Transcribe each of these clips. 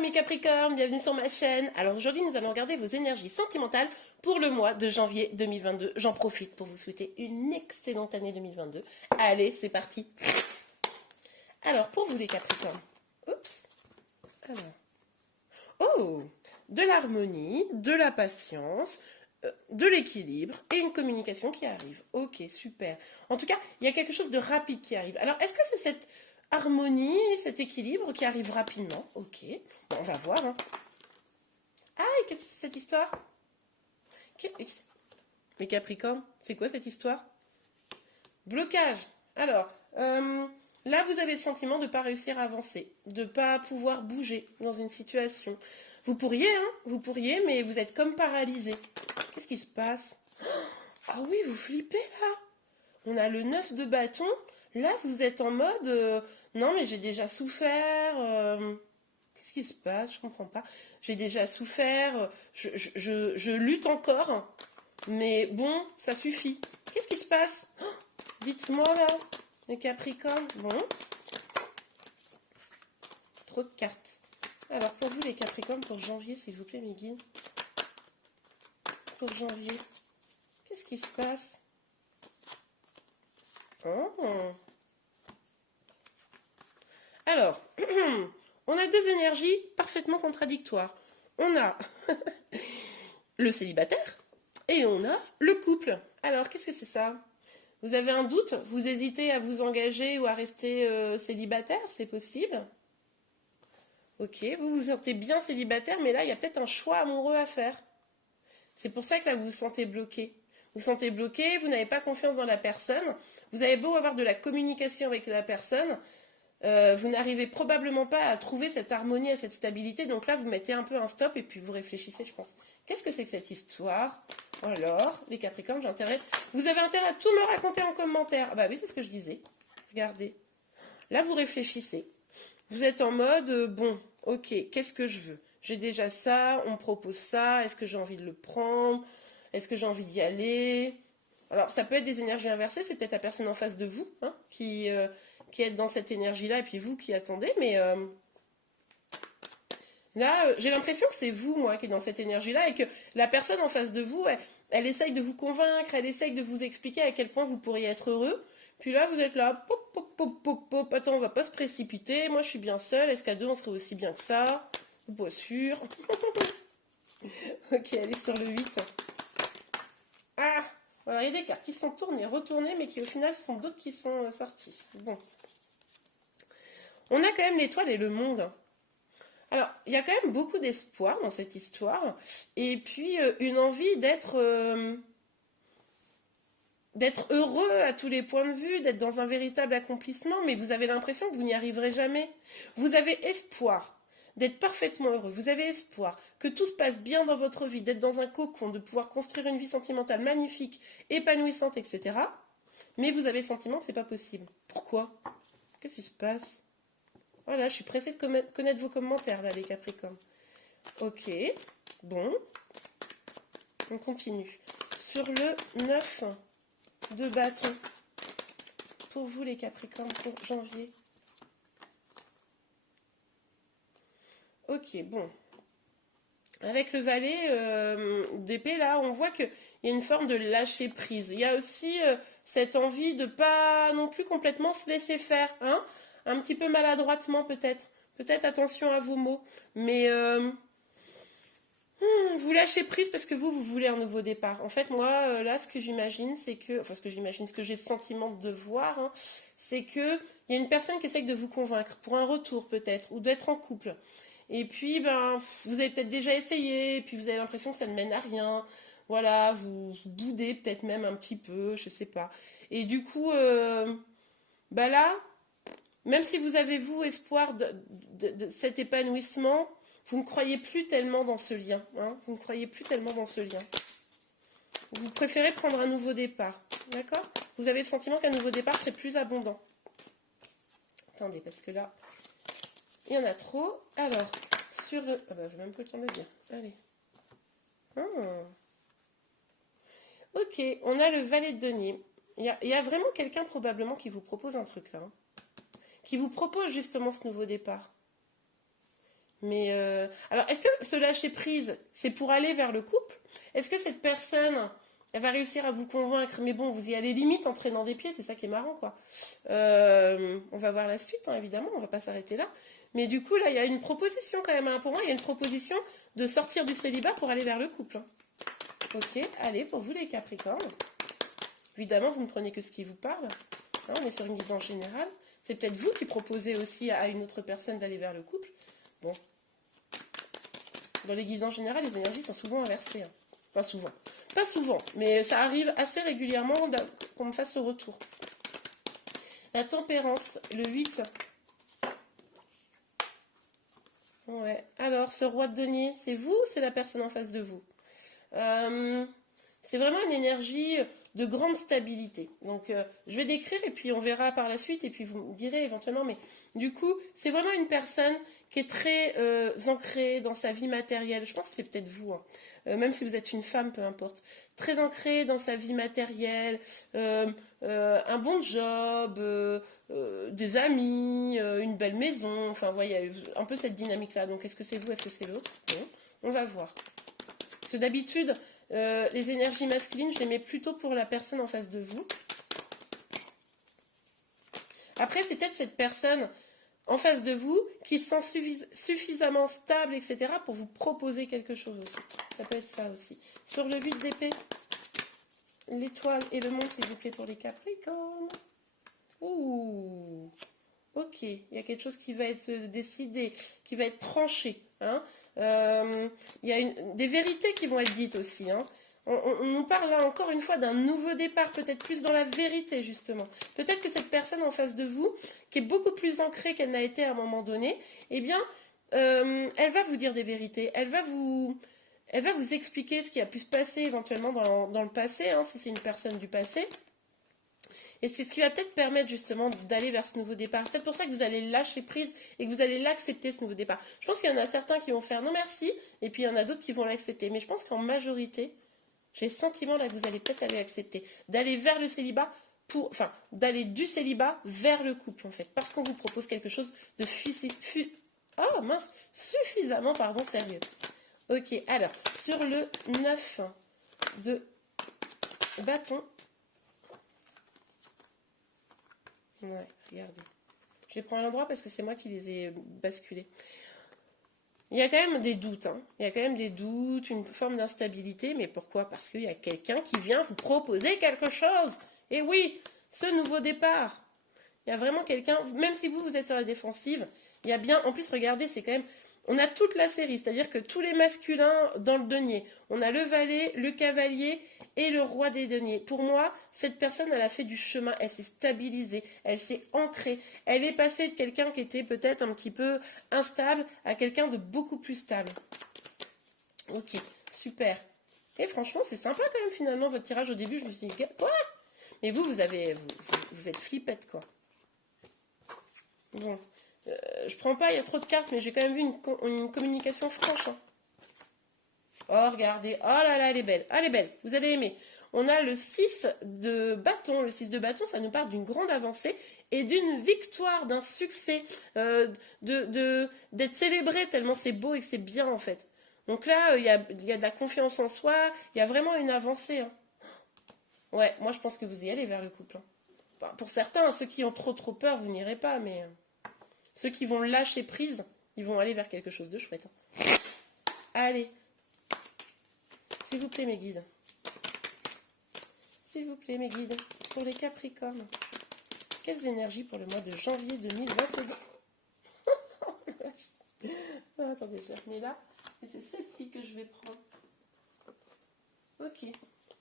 mes Capricornes, bienvenue sur ma chaîne. Alors aujourd'hui nous allons regarder vos énergies sentimentales pour le mois de janvier 2022. J'en profite pour vous souhaiter une excellente année 2022. Allez, c'est parti. Alors pour vous les Capricornes, oups, alors, oh, de l'harmonie, de la patience, de l'équilibre et une communication qui arrive. Ok, super. En tout cas, il y a quelque chose de rapide qui arrive. Alors est-ce que c'est cette harmonie, cet équilibre qui arrive rapidement? Ok, bon, on va voir. Hein. Ah, et qu'est-ce que c'est cette histoire? Les Capricornes, c'est quoi cette histoire? Blocage. Alors, là, vous avez le sentiment de ne pas réussir à avancer, de ne pas pouvoir bouger dans une situation. Vous pourriez, mais vous êtes comme paralysé. Qu'est-ce qui se passe? Ah oui, vous flippez là. On a le 9 de bâton. Là, vous êtes en mode... non, mais j'ai déjà souffert. Qu'est-ce qui se passe? Je comprends pas. J'ai déjà souffert. Je lutte encore. Mais bon, ça suffit. Qu'est-ce qui se passe? Dites-moi là, les Capricornes. Bon. Trop de cartes. Alors, pour vous, les Capricornes, pour janvier, s'il vous plaît, mes guides. Pour janvier. Qu'est-ce qui se passe? Oh. Alors, on a deux énergies parfaitement contradictoires. On a le célibataire et on a le couple. Alors, qu'est-ce que c'est ça? Vous avez un doute? Vous hésitez à vous engager ou à rester célibataire? C'est possible? Ok, vous vous sentez bien célibataire, mais là, il y a peut-être un choix amoureux à faire. C'est pour ça que là, vous vous sentez bloqué. Vous vous sentez bloqué, vous n'avez pas confiance dans la personne. Vous avez beau avoir de la communication avec la personne, vous n'arrivez probablement pas à trouver cette harmonie et cette stabilité. Donc là, vous mettez un peu un stop et puis vous réfléchissez, je pense. Qu'est-ce que c'est que cette histoire? Alors, les Capricornes, vous avez intérêt à tout me raconter en commentaire. Ah bah oui, c'est ce que je disais. Regardez. Là, vous réfléchissez. Vous êtes en mode, bon, ok, qu'est-ce que je veux? J'ai déjà ça, on me propose ça, est-ce que j'ai envie de le prendre? Est-ce que j'ai envie d'y aller? Alors, ça peut être des énergies inversées, c'est peut-être la personne en face de vous hein, qui est dans cette énergie-là, et puis vous qui attendez, mais là, j'ai l'impression que c'est vous, moi, qui est dans cette énergie-là, et que la personne en face de vous, elle essaye de vous convaincre, elle essaye de vous expliquer à quel point vous pourriez être heureux, puis là, vous êtes là, pop, pop, pop, pop, pop, attends, on va pas se précipiter, moi je suis bien seule, est-ce qu'à deux on serait aussi bien que ça? Pas sûr. Ok, allez sur le 8. Ah, voilà, il y a des cartes qui sont tournées, retournées, mais qui au final sont d'autres qui sont sorties. Bon. On a quand même l'étoile et le monde. Alors, il y a quand même beaucoup d'espoir dans cette histoire. Et puis, une envie d'être heureux à tous les points de vue, d'être dans un véritable accomplissement, mais vous avez l'impression que vous n'y arriverez jamais. Vous avez espoir d'être parfaitement heureux, vous avez espoir que tout se passe bien dans votre vie, d'être dans un cocon, de pouvoir construire une vie sentimentale magnifique, épanouissante, etc. Mais vous avez le sentiment que c'est pas possible. Pourquoi? Qu'est-ce qui se passe? Voilà, je suis pressée de connaître vos commentaires, là, les Capricornes. Ok, bon. On continue. Sur le 9 de bâton. Pour vous, les Capricornes, pour janvier. Ok, bon. Avec le valet d'épée, là, on voit qu'il y a une forme de lâcher prise. Il y a aussi cette envie de pas non plus complètement se laisser faire, hein, un petit peu maladroitement peut-être. Peut-être attention à vos mots. Mais vous lâchez prise parce que vous voulez un nouveau départ. En fait, moi, là, ce que j'imagine, c'est que... Enfin, ce que j'imagine, ce que j'ai le sentiment de voir, hein, c'est qu'il y a une personne qui essaye de vous convaincre pour un retour peut-être, ou d'être en couple. Et puis, ben, vous avez peut-être déjà essayé, et puis vous avez l'impression que ça ne mène à rien. Voilà, vous boudez peut-être même un petit peu, je sais pas. Et du coup, ben là, même si vous avez, vous, espoir de cet épanouissement, vous ne croyez plus tellement dans ce lien. Hein, vous ne croyez plus tellement dans ce lien. Vous préférez prendre un nouveau départ. D'accord? Vous avez le sentiment qu'un nouveau départ serait plus abondant. Attendez, parce que là... Il y en a trop. Alors, sur le... Ah bah, j'ai même pas le temps de le dire. Allez. Ok, on a le valet de denier. Il y a vraiment quelqu'un probablement qui vous propose un truc là. Hein, qui vous propose justement ce nouveau départ. Mais alors, est-ce que ce lâcher prise, c'est pour aller vers le couple? Est-ce que cette personne, elle va réussir à vous convaincre? Mais bon, vous y allez limite en traînant des pieds, c'est ça qui est marrant, quoi. On va voir la suite, hein, évidemment, on va pas s'arrêter là. Mais du coup, là, il y a une proposition quand même, hein. Pour moi, il y a une proposition de sortir du célibat pour aller vers le couple, hein. Ok, allez, pour vous les Capricornes. Évidemment, vous ne prenez que ce qui vous parle, hein, on est sur une guidance générale. C'est peut-être vous qui proposez aussi à une autre personne d'aller vers le couple. Bon. Dans les guidances générales, les énergies sont souvent inversées, hein. Pas souvent. Pas souvent, mais ça arrive assez régulièrement qu'on me fasse ce retour. La tempérance, le 8. Ouais. Alors, ce roi de denier, c'est vous ou c'est la personne en face de vous? C'est vraiment une énergie de grande stabilité. Donc, je vais décrire et puis on verra par la suite et puis vous me direz éventuellement. Mais du coup, c'est vraiment une personne qui est très ancrée dans sa vie matérielle. Je pense que c'est peut-être vous, hein. Même si vous êtes une femme, peu importe. Très ancrée dans sa vie matérielle, un bon job, des amis, une belle maison. Enfin, vous voyez, un peu cette dynamique-là. Donc, est-ce que c'est vous, est-ce que c'est l'autre? Bon, on va voir. Parce que d'habitude, les énergies masculines, je les mets plutôt pour la personne en face de vous. Après, c'est peut-être cette personne en face de vous qui se sent suffisamment stable, etc. pour vous proposer quelque chose aussi. Ça peut être ça aussi. Sur le 8 d'épée, l'étoile et le monde, s'il vous plaît, pour les Capricornes. Ouh, ok, il y a quelque chose qui va être décidé, qui va être tranché, hein. Il y a des vérités qui vont être dites aussi, hein. On nous parle là encore une fois d'un nouveau départ, peut-être plus dans la vérité justement. Peut-être que cette personne en face de vous, qui est beaucoup plus ancrée qu'elle n'a été à un moment donné, eh bien, elle va vous dire des vérités, elle va vous expliquer ce qui a pu se passer éventuellement dans le passé, hein, si c'est une personne du passé. Et c'est ce qui va peut-être permettre justement d'aller vers ce nouveau départ. C'est peut-être pour ça que vous allez lâcher prise et que vous allez l'accepter, ce nouveau départ. Je pense qu'il y en a certains qui vont faire non merci, et puis il y en a d'autres qui vont l'accepter. Mais je pense qu'en majorité, j'ai le sentiment là que vous allez peut-être aller accepter. D'aller vers le célibat, enfin, d'aller du célibat vers le couple en fait. Parce qu'on vous propose quelque chose de suffisamment sérieux. Ok, alors, sur le 9 de bâton. Ouais, regardez. Je les prends à l'endroit parce que c'est moi qui les ai basculés. Il y a quand même des doutes, hein. Il y a quand même des doutes, une forme d'instabilité. Mais pourquoi? Parce qu'il y a quelqu'un qui vient vous proposer quelque chose. Et oui, ce nouveau départ. Il y a vraiment quelqu'un, même si vous êtes sur la défensive, il y a bien, en plus, regardez, c'est quand même, on a toute la série, c'est-à-dire que tous les masculins dans le denier, on a le valet, le cavalier et le roi des deniers. Pour moi, cette personne, elle a fait du chemin, elle s'est stabilisée, elle s'est ancrée, elle est passée de quelqu'un qui était peut-être un petit peu instable à quelqu'un de beaucoup plus stable. Ok, super. Et franchement, c'est sympa quand même finalement, votre tirage au début, je me suis dit, quoi? Mais vous êtes flippette, quoi. Bon, je prends pas, il y a trop de cartes, mais j'ai quand même vu une communication franche, hein. Oh, regardez, oh là là, elle est belle, elle est belle, vous allez aimer. On a le 6 de bâton, le 6 de bâton, ça nous parle d'une grande avancée et d'une victoire, d'un succès, d'être célébré tellement c'est beau et que c'est bien en fait. Donc là, il y a de la confiance en soi, il y a vraiment une avancée, hein. Ouais, moi je pense que vous y allez vers le couple, hein. Enfin, pour certains, ceux qui ont trop peur, vous n'irez pas, mais ceux qui vont lâcher prise, ils vont aller vers quelque chose de chouette, hein. Allez, s'il vous plaît mes guides. S'il vous plaît mes guides, pour les Capricornes, quelles énergies pour le mois de janvier 2022? Oh, attendez, je la remets là, et c'est celle-ci que je vais prendre. Ok,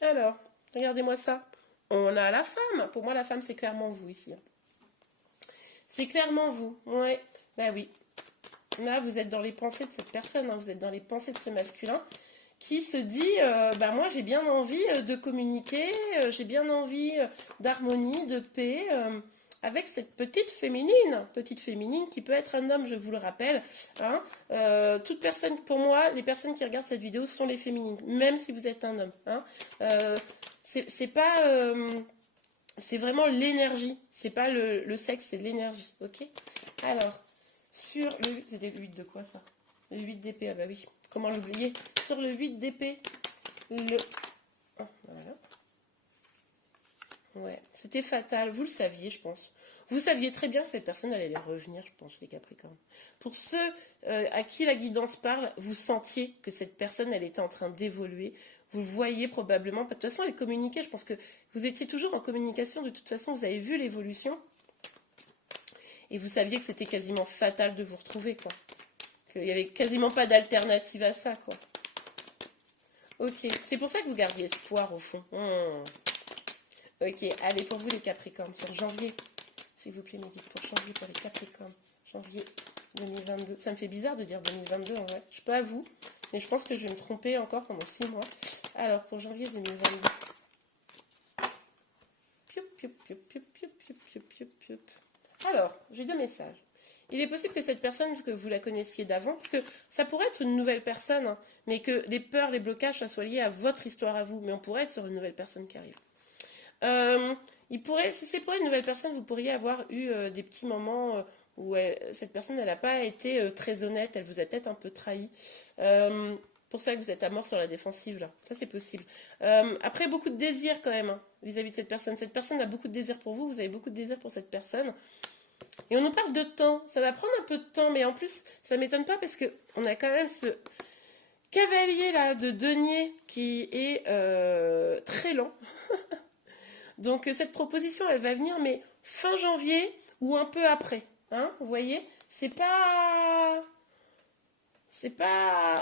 alors, regardez-moi ça. On a la femme. Pour moi, la femme, c'est clairement vous ici. C'est clairement vous. Ouais, bah oui. Là, vous êtes dans les pensées de cette personne, hein. Vous êtes dans les pensées de ce masculin qui se dit, bah moi, j'ai bien envie de communiquer, j'ai bien envie d'harmonie, de paix, avec cette petite féminine qui peut être un homme, je vous le rappelle, hein. Toute personne, pour moi, les personnes qui regardent cette vidéo sont les féminines, même si vous êtes un homme, hein. C'est pas... c'est vraiment l'énergie, c'est pas le sexe, c'est l'énergie, ok? Alors, sur le 8, c'était le 8 de quoi ça? Le 8 d'épée, ah bah oui, comment l'oublier? Sur le 8 d'épée, le... Oh, voilà. Ouais, c'était fatal, vous le saviez, je pense. Vous saviez très bien que cette personne allait revenir, je pense, les Capricornes. Pour ceux à qui la guidance parle, vous sentiez que cette personne, elle était en train d'évoluer. Vous le voyez probablement. De toute façon, elle communiquait. Je pense que vous étiez toujours en communication. De toute façon, vous avez vu l'évolution. Et vous saviez que c'était quasiment fatal de vous retrouver, quoi. Qu'il n'y avait quasiment pas d'alternative à ça, quoi. Ok, c'est pour ça que vous gardiez espoir, au fond. Ok, allez, pour vous, les Capricornes, sur janvier. S'il vous plaît, mes guides, pour janvier, pour les Capricornes. Janvier 2022. Ça me fait bizarre de dire 2022, en vrai. Je sais pas à vous, mais je pense que je vais me tromper encore pendant 6 mois. Alors, pour janvier 2022. Pioup, pioup, pioup, pioup, pioup, pioup, pioup, pioup, pioup. Alors, j'ai 2 messages. Il est possible que cette personne, que vous la connaissiez d'avant, parce que ça pourrait être une nouvelle personne, hein, mais que les peurs, les blocages, ça soit lié à votre histoire à vous. Mais on pourrait être sur une nouvelle personne qui arrive. Si c'est pour une nouvelle personne, vous pourriez avoir eu des petits moments où cette personne, elle n'a pas été très honnête, elle vous a peut-être un peu trahi. Pour ça que vous êtes à mort sur la défensive, là. Ça, c'est possible. Après, beaucoup de désir quand même, hein, vis-à-vis de cette personne. Cette personne a beaucoup de désir pour vous, vous avez beaucoup de désir pour cette personne. Et on nous parle de temps. Ça va prendre un peu de temps, mais en plus, ça ne m'étonne pas parce qu'on a quand même ce cavalier là de denier qui est très lent. Donc cette proposition, elle va venir, mais fin janvier ou un peu après. Hein, vous voyez, c'est pas...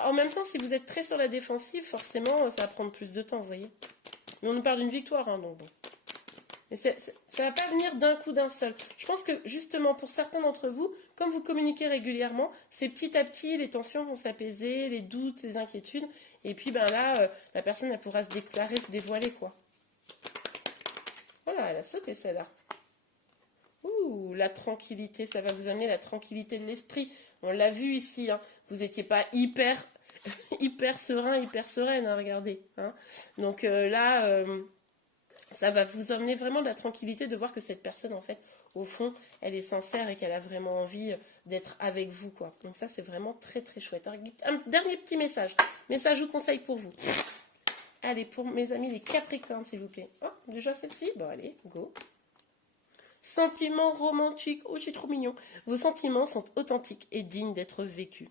En même temps, si vous êtes très sur la défensive, forcément, ça va prendre plus de temps, vous voyez. Mais on nous parle d'une victoire, hein, donc bon. Mais ça va pas venir d'un coup d'un seul. Je pense que justement, pour certains d'entre vous, comme vous communiquez régulièrement, c'est petit à petit, les tensions vont s'apaiser, les doutes, les inquiétudes. Et puis ben là, la personne, elle pourra se déclarer, se dévoiler, quoi. Voilà, elle a sauté celle-là. Ouh, la tranquillité, ça va vous amener la tranquillité de l'esprit. On l'a vu ici, hein. Vous n'étiez pas hyper serein, hyper sereine, hein, regardez. Hein. Donc là, ça va vous amener vraiment de la tranquillité de voir que cette personne, en fait, au fond, elle est sincère et qu'elle a vraiment envie d'être avec vous, quoi. Donc ça, c'est vraiment très, très chouette. Un dernier petit message. Message ou conseil pour vous. Allez, pour mes amis les Capricornes, s'il vous plaît. Oh, déjà celle-ci. Bon, allez, go. Sentiments romantiques. Oh, c'est trop mignon. Vos sentiments sont authentiques et dignes d'être vécus.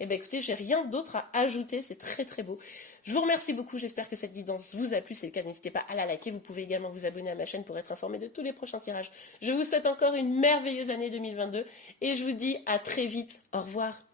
Eh bien, écoutez, j'ai rien d'autre à ajouter. C'est très, très beau. Je vous remercie beaucoup. J'espère que cette guidance vous a plu. Si c'est le cas, n'hésitez pas à la liker. Vous pouvez également vous abonner à ma chaîne pour être informé de tous les prochains tirages. Je vous souhaite encore une merveilleuse année 2022 et je vous dis à très vite. Au revoir.